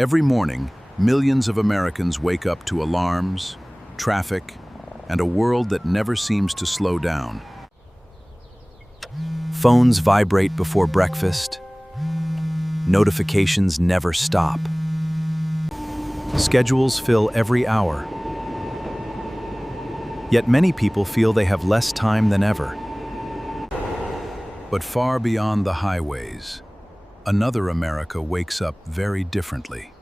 Every morning, millions of Americans wake up to alarms, traffic, and a world that never seems to slow down. Phones vibrate before breakfast. Notifications never stop. Schedules fill every hour. Yet many people feel they have less time than ever. But far beyond the highways, another America wakes up very differently.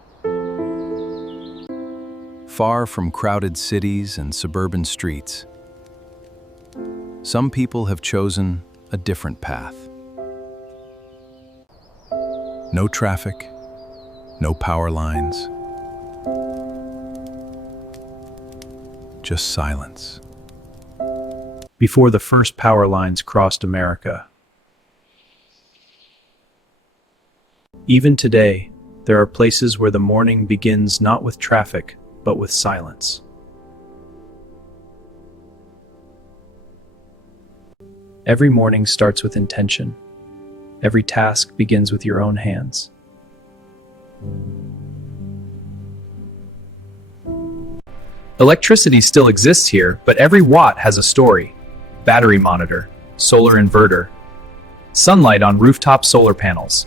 Far from crowded cities and suburban streets, some people have chosen a different path. No traffic, no power lines, just silence. Before the first power lines crossed America. Even today, there are places where the morning begins not with traffic, but with silence. Every morning starts with intention. Every task begins with your own hands. Electricity still exists here, but every watt has a story. Battery monitor, solar inverter, sunlight on rooftop solar panels.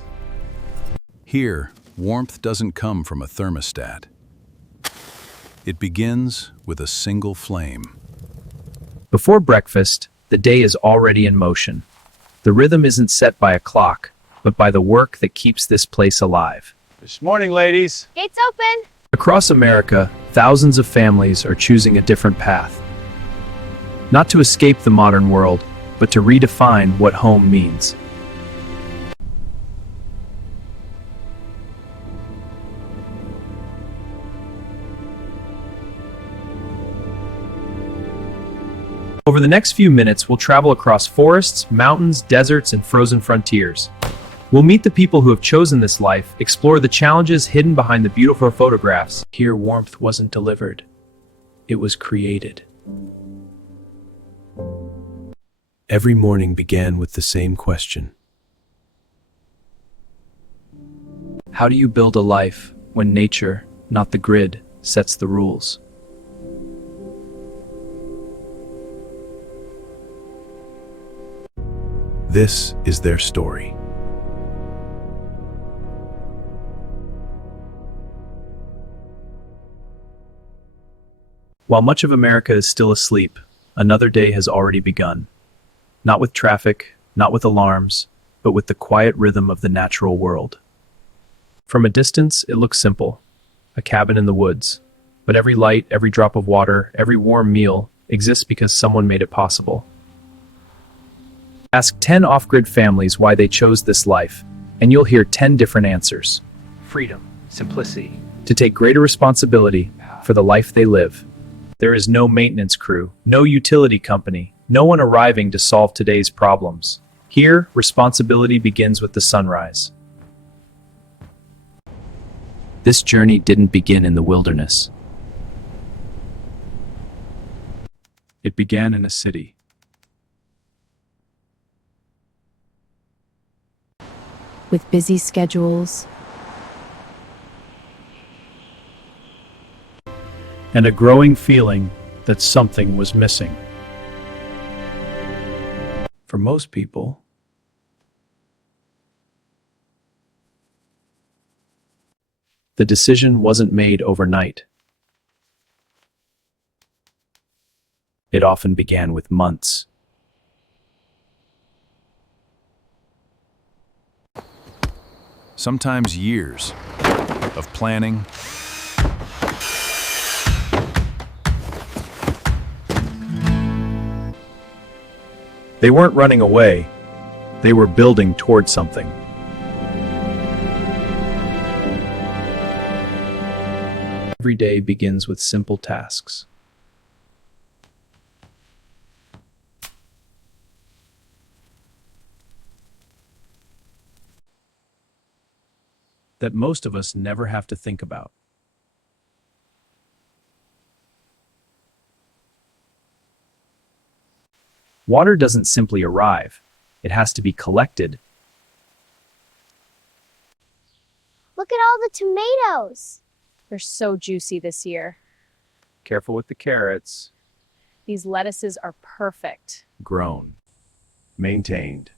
Here, warmth doesn't come from a thermostat. It begins with a single flame. Before breakfast, the day is already in motion. The rhythm isn't set by a clock, but by the work that keeps this place alive. This morning, ladies. Gates open! Across America, thousands of families are choosing a different path. Not to escape the modern world, but to redefine what home means. Over the next few minutes, we'll travel across forests, mountains, deserts, and frozen frontiers. We'll meet the people who have chosen this life, explore the challenges hidden behind the beautiful photographs. Here, warmth wasn't delivered. It was created. Every morning began with the same question. How do you build a life when nature, not the grid, sets the rules? This is their story. While much of America is still asleep, another day has already begun. Not with traffic, not with alarms, but with the quiet rhythm of the natural world. From a distance, it looks simple, a cabin in the woods. But every light, every drop of water, every warm meal exists because someone made it possible. Ask 10 off-grid families why they chose this life, and you'll hear 10 different answers. Freedom, simplicity, to take greater responsibility for the life they live. There is no maintenance crew, no utility company, no one arriving to solve today's problems. Here, responsibility begins with the sunrise. This journey didn't begin in the wilderness. It began in a city. With busy schedules, And a growing feeling that something was missing. For most people, the decision wasn't made overnight. It often began with months. Sometimes years of planning, They weren't running away. They were building towards something. Every day begins with simple tasks. That most of us never have to think about. Water doesn't simply arrive. It has to be collected. Look at all the tomatoes. They're so juicy this year. Careful with the carrots. These lettuces are perfect. Grown. Maintained.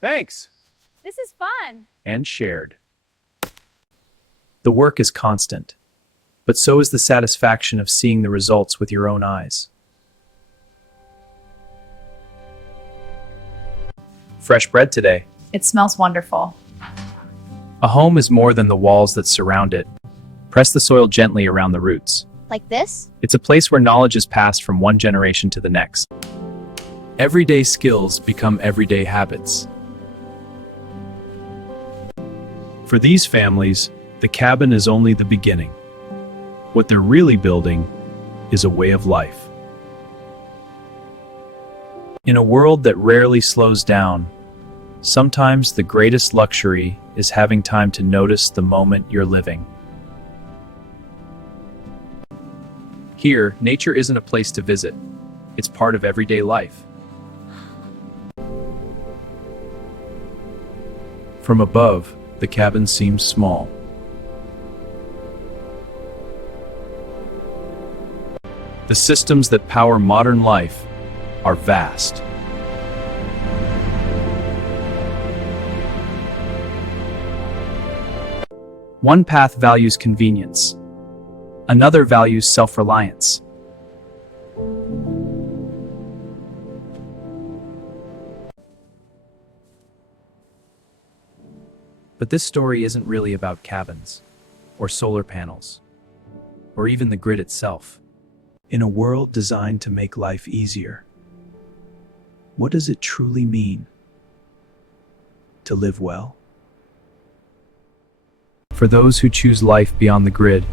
Thanks. This is fun. And shared. The work is constant, but so is the satisfaction of seeing the results with your own eyes. Fresh bread today. It smells wonderful. A home is more than the walls that surround it. Press the soil gently around the roots. Like this? It's a place where knowledge is passed from one generation to the next. Everyday skills become everyday habits. For these families, the cabin is only the beginning. What they're really building is a way of life. In a world that rarely slows down, sometimes the greatest luxury is having time to notice the moment you're living. Here, nature isn't a place to visit. It's part of everyday life. From above, the cabin seems small. The systems that power modern life are vast. One path values convenience. Another values self-reliance. But this story isn't really about cabins, or solar panels, or even the grid itself. In a world designed to make life easier, what does it truly mean to live well? For those who choose life beyond the grid,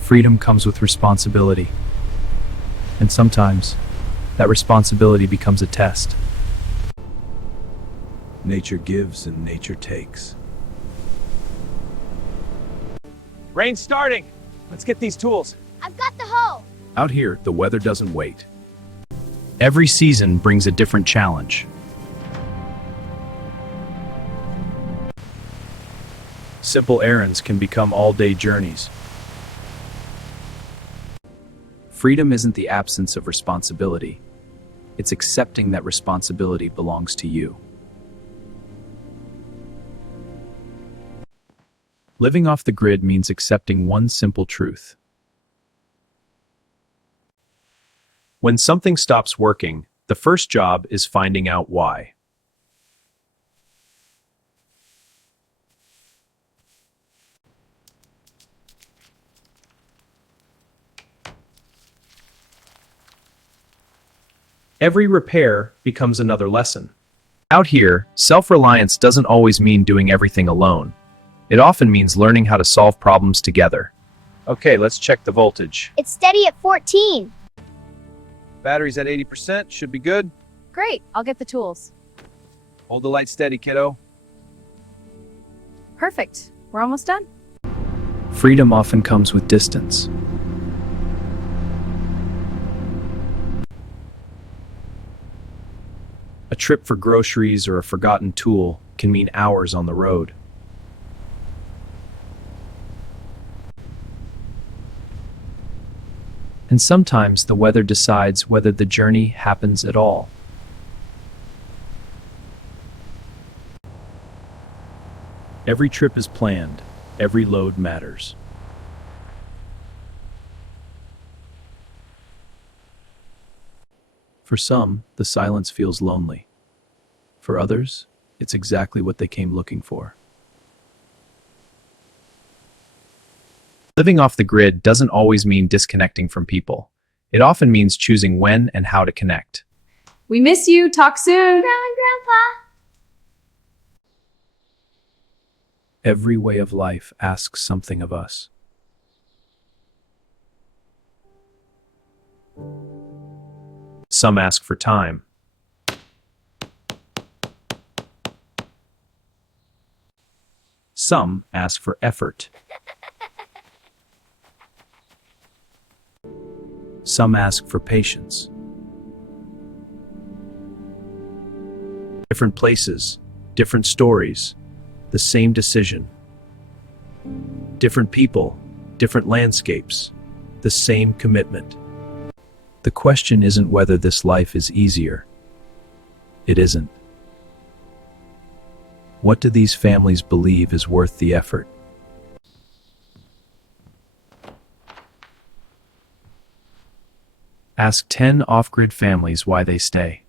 freedom comes with responsibility. And sometimes, that responsibility becomes a test. Nature gives and nature takes. Rain's starting! Let's get these tools. I've got the hoe. Out here, the weather doesn't wait. Every season brings a different challenge. Simple errands can become all-day journeys. Freedom isn't the absence of responsibility. It's accepting that responsibility belongs to you. Living off the grid means accepting one simple truth. When something stops working, the first job is finding out why. Every repair becomes another lesson. Out here, self-reliance doesn't always mean doing everything alone. It often means learning how to solve problems together. Okay, let's check the voltage. It's steady at 14. Battery's at 80%, should be good. Great, I'll get the tools. Hold the light steady, kiddo. Perfect. We're almost done. Freedom often comes with distance. A trip for groceries or a forgotten tool can mean hours on the road. And sometimes the weather decides whether the journey happens at all. Every trip is planned. Every load matters. For some, the silence feels lonely. For others, it's exactly what they came looking for. Living off the grid doesn't always mean disconnecting from people. It often means choosing when and how to connect. We miss you. Talk soon. Grandma and Grandpa. Every way of life asks something of us. Some ask for time. Some ask for effort. Some ask for patience. Different places, different stories, the same decision. Different people, different landscapes, the same commitment. The question isn't whether this life is easier. It isn't. What do these families believe is worth the effort? Ask 10 off-grid families why they stay.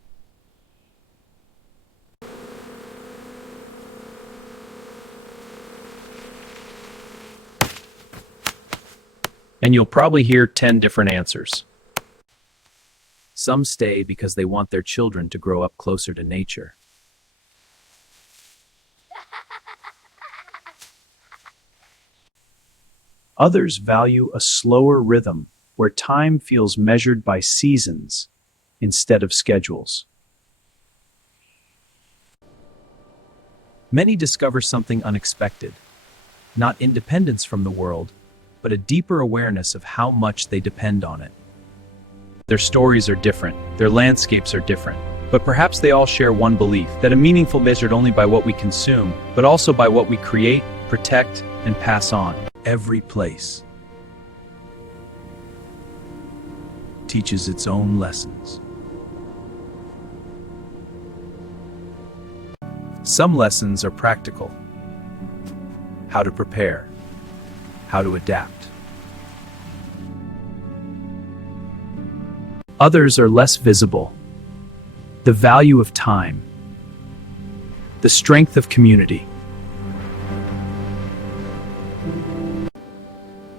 And you'll probably hear 10 different answers. Some stay because they want their children to grow up closer to nature. Others value a slower rhythm where time feels measured by seasons instead of schedules. Many discover something unexpected, not independence from the world, but a deeper awareness of how much they depend on it. Their stories are different, their landscapes are different, but perhaps they all share one belief, that a meaningful measured only by what we consume, but also by what we create, protect, and pass on. Every place teaches its own lessons. Some lessons are practical. How to prepare, how to adapt. Others are less visible. The value of time, the strength of community.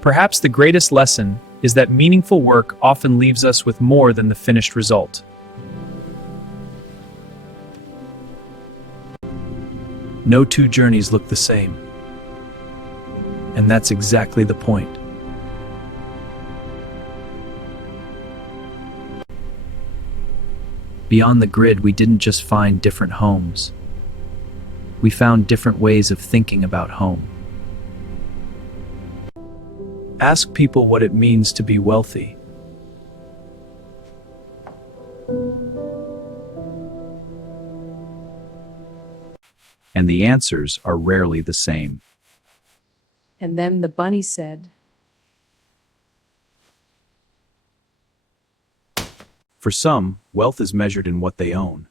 Perhaps the greatest lesson is that meaningful work often leaves us with more than the finished result. No two journeys look the same. And that's exactly the point. Beyond the grid, we didn't just find different homes. We found different ways of thinking about home. Ask people what it means to be wealthy. And the answers are rarely the same. And then the bunny said, For some, wealth is measured in what they own.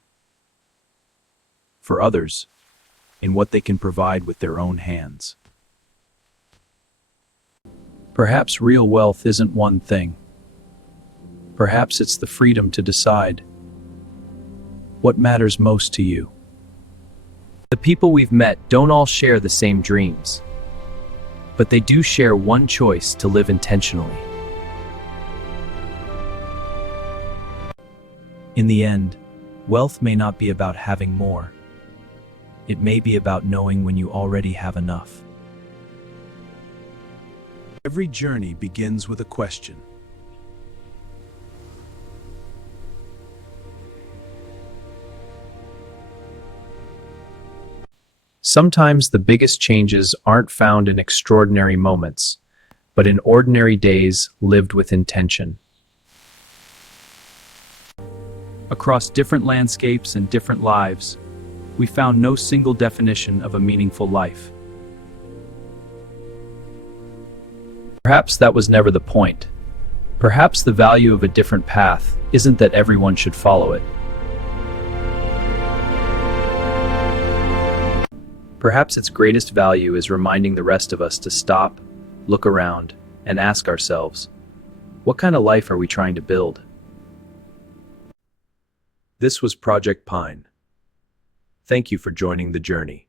For others, in what they can provide with their own hands. Perhaps real wealth isn't one thing. Perhaps it's the freedom to decide what matters most to you. The people we've met don't all share the same dreams, but they do share one choice to live intentionally. In the end, wealth may not be about having more. It may be about knowing when you already have enough. Every journey begins with a question. Sometimes the biggest changes aren't found in extraordinary moments, but in ordinary days lived with intention. Across different landscapes and different lives, we found no single definition of a meaningful life. Perhaps that was never the point. Perhaps the value of a different path isn't that everyone should follow it. Perhaps its greatest value is reminding the rest of us to stop, look around, and ask ourselves, what kind of life are we trying to build? This was Project Pine. Thank you for joining the journey.